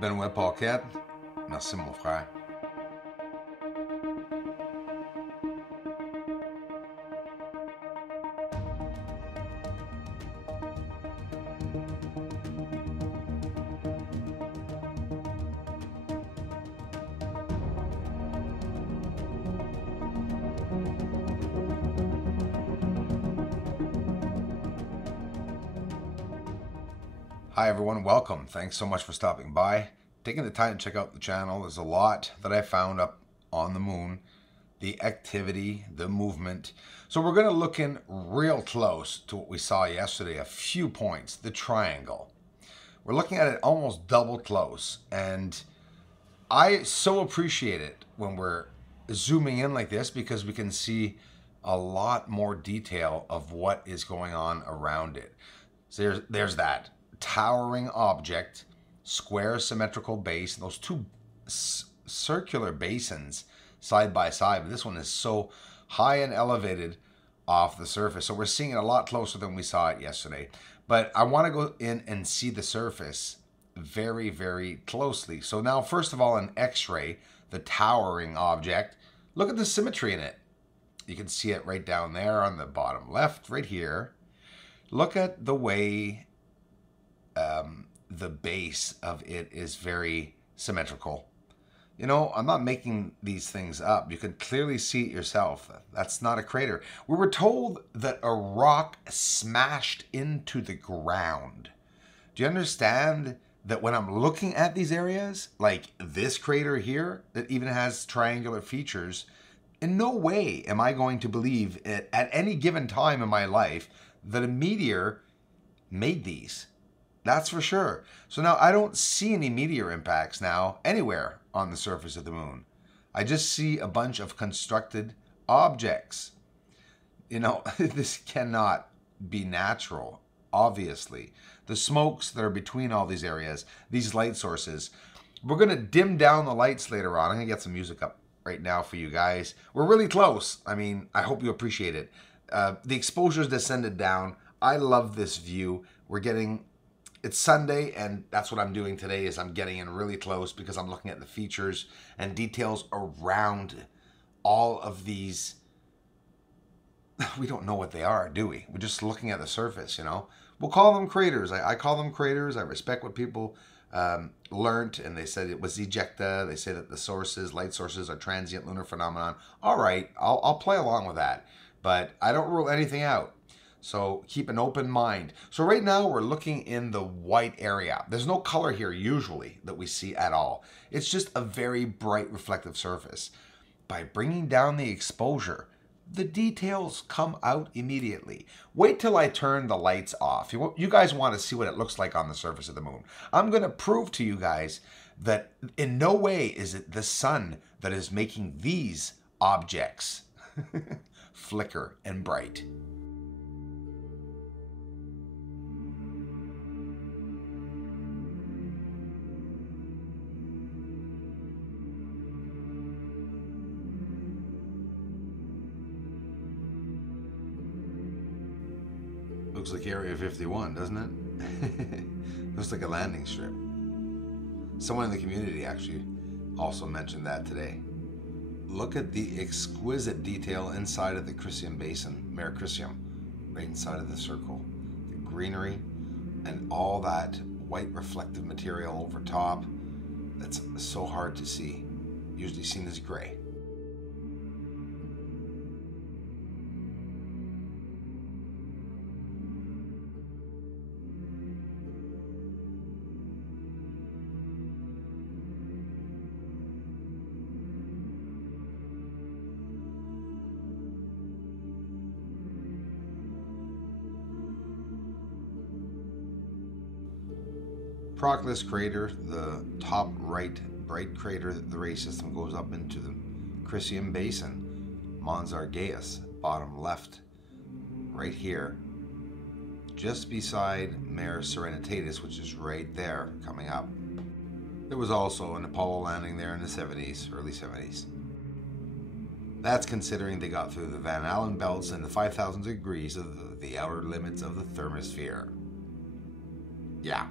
Benoît Paquette, merci mon frère. Hi everyone, welcome. Thanks so much for stopping by. Taking the time to check out the channel. There's a lot that I found up on the moon. The activity, the movement. So we're going to look in real close to what we saw yesterday. A few points. The triangle. We're looking at it almost double close. And I so appreciate it when we're zooming in like this because we can see a lot more detail of what is going on around it. So there's that towering object, square symmetrical base, those two circular basins side by side. But this one is so high and elevated off the surface. So we're seeing it a lot closer than we saw it yesterday. But I want to go in and see the surface very, very closely. So now, first of all, an X-ray, the towering object, look at the symmetry in it. You can see it right down there on the bottom left, right here. Look at the way the base of it is very symmetrical. You know, I'm not making these things up. You can clearly see it yourself. That's not a crater. We were told that a rock smashed into the ground. Do you understand that when I'm looking at these areas, like this crater here, that even has triangular features, in no way am I going to believe it, at any given time in my life that a meteor made these. That's for sure. So now I don't see any meteor impacts now anywhere on the surface of the moon. I just see a bunch of constructed objects. You know, this cannot be natural, obviously. The smokes that are between all these areas, these light sources, we're going to dim down the lights later on. I'm going to get some music up right now for you guys. We're really close. I mean, I hope you appreciate it. The exposure's descended down. I love this view. It's Sunday, and that's what I'm doing today is I'm getting in really close because I'm looking at the features and details around all of these. We don't know what they are, do we? We're just looking at the surface, you know? We'll call them craters. I call them craters. I respect what people learned, and they said it was ejecta. They say that the sources, light sources, are transient lunar phenomenon. All right, I'll play along with that, but I don't rule anything out. So keep an open mind. So right now we're looking in the white area. There's no color here usually that we see at all. It's just a very bright reflective surface. By bringing down the exposure, the details come out immediately. Wait till I turn the lights off. You guys want to see what it looks like on the surface of the moon. I'm going to prove to you guys that in no way is it the sun that is making these objects flicker and bright. Looks like Area 51, doesn't it? Looks like a landing strip. Someone in the community actually also mentioned that today. Look at the exquisite detail inside of the Crisium basin, Mare Crisium, right inside of the circle. The greenery and all that white reflective material over top that's so hard to see, usually seen as gray. Proclus crater, the top right bright crater, the ray system goes up into the Crisium basin. Mons Argaeus, bottom left, right here, just beside Mare Serenitatis, which is right there coming up. There was also an Apollo landing there in the 70s, early 70s. That's considering they got through the Van Allen belts and the 5,000 degrees of the outer limits of the thermosphere. Yeah.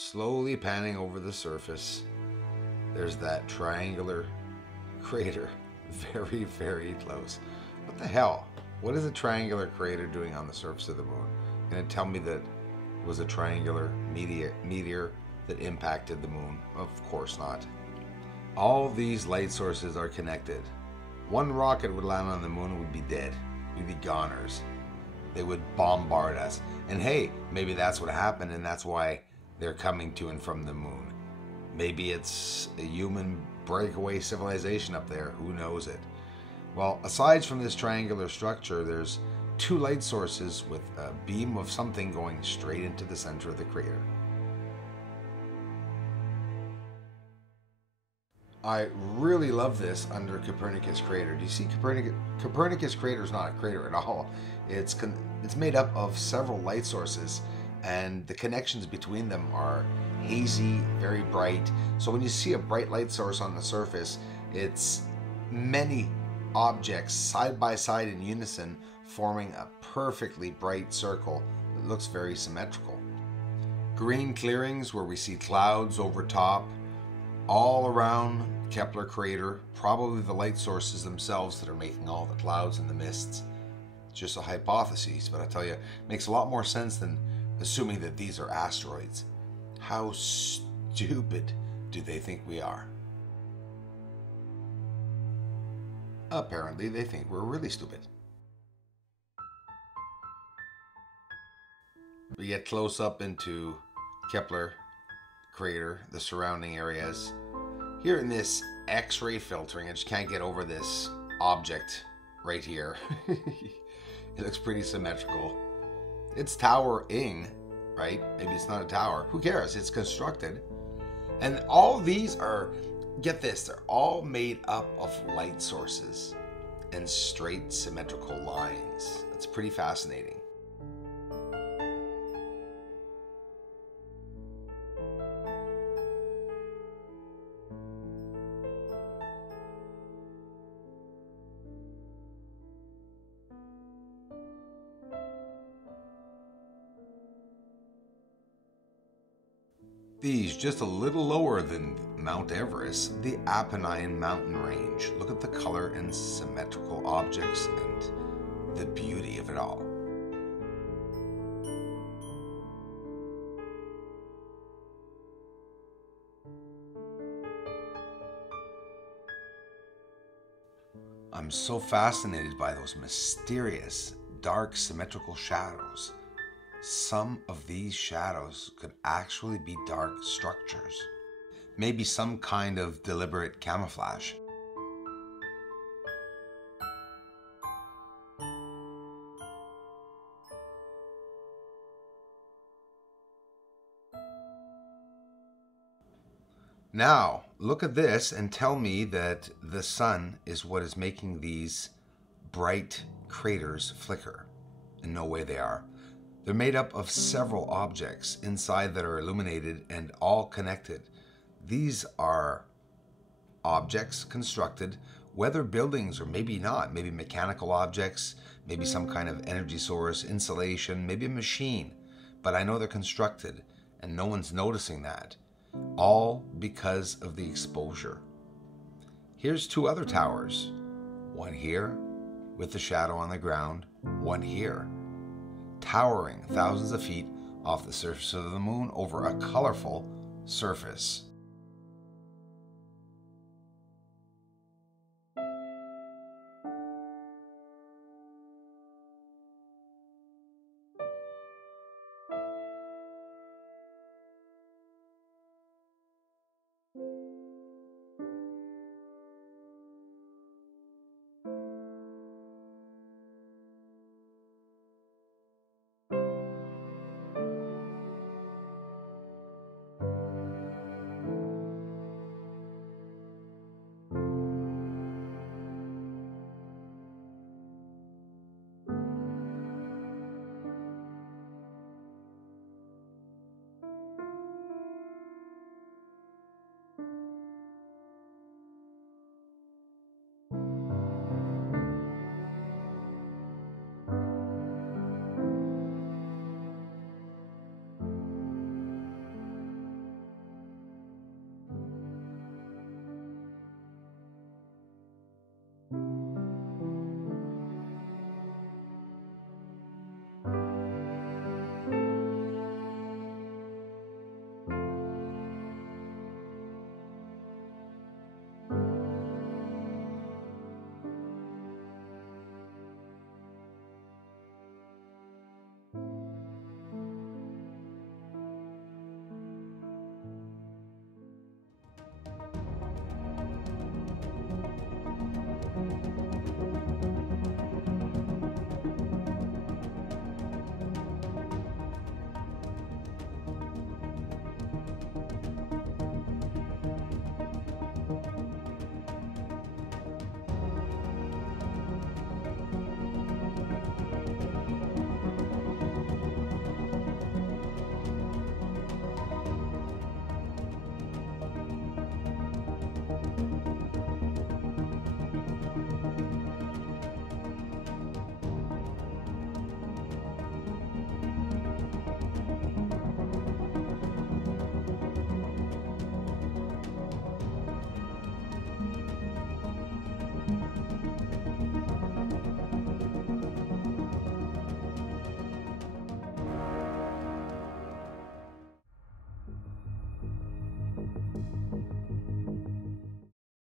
Slowly panning over the surface, there's that triangular crater. Very, very close. What the hell? What is a triangular crater doing on the surface of the moon? Can it tell me that it was a triangular meteor that impacted the moon? Of course not. All these light sources are connected. One rocket would land on the moon and we'd be dead. We'd be goners. They would bombard us. And hey, maybe that's what happened, and that's why they're coming to and from the moon. Maybe it's a human breakaway civilization up there. Who knows it? Well, aside from this triangular structure, there's two light sources with a beam of something going straight into the center of the crater. I really love this under Copernicus crater. Do you see Copernicus crater is not a crater at all. It's made up of several light sources, and the connections between them are hazy, very bright. So when you see a bright light source on the surface, it's many objects side by side in unison, forming a perfectly bright circle that looks very symmetrical. Green clearings where we see clouds over top, all around Kepler crater, probably the light sources themselves that are making all the clouds and the mists. It's just a hypothesis, but I tell you, it makes a lot more sense than assuming that these are asteroids. How stupid do they think we are? Apparently, they think we're really stupid. We get close up into Kepler crater, the surrounding areas. Here in this X-ray filtering, I just can't get over this object right here. It looks pretty symmetrical. It's towering, right? Maybe it's not a tower. Who cares? It's constructed. And all these are, get this, they're all made up of light sources and straight symmetrical lines. It's pretty fascinating. These just a little lower than Mount Everest, the Apennine mountain range. Look at the color and symmetrical objects and the beauty of it all. I'm so fascinated by those mysterious, dark, symmetrical shadows. Some of these shadows could actually be dark structures. Maybe some kind of deliberate camouflage. Now, look at this and tell me that the sun is what is making these bright craters flicker. In no way they are. They're made up of several objects inside that are illuminated and all connected. These are objects constructed, whether buildings or maybe not, maybe mechanical objects, maybe some kind of energy source, insulation, maybe a machine. But I know they're constructed and no one's noticing that. All because of the exposure. Here's two other towers. One here with the shadow on the ground, one here. Towering thousands of feet off the surface of the moon over a colorful surface.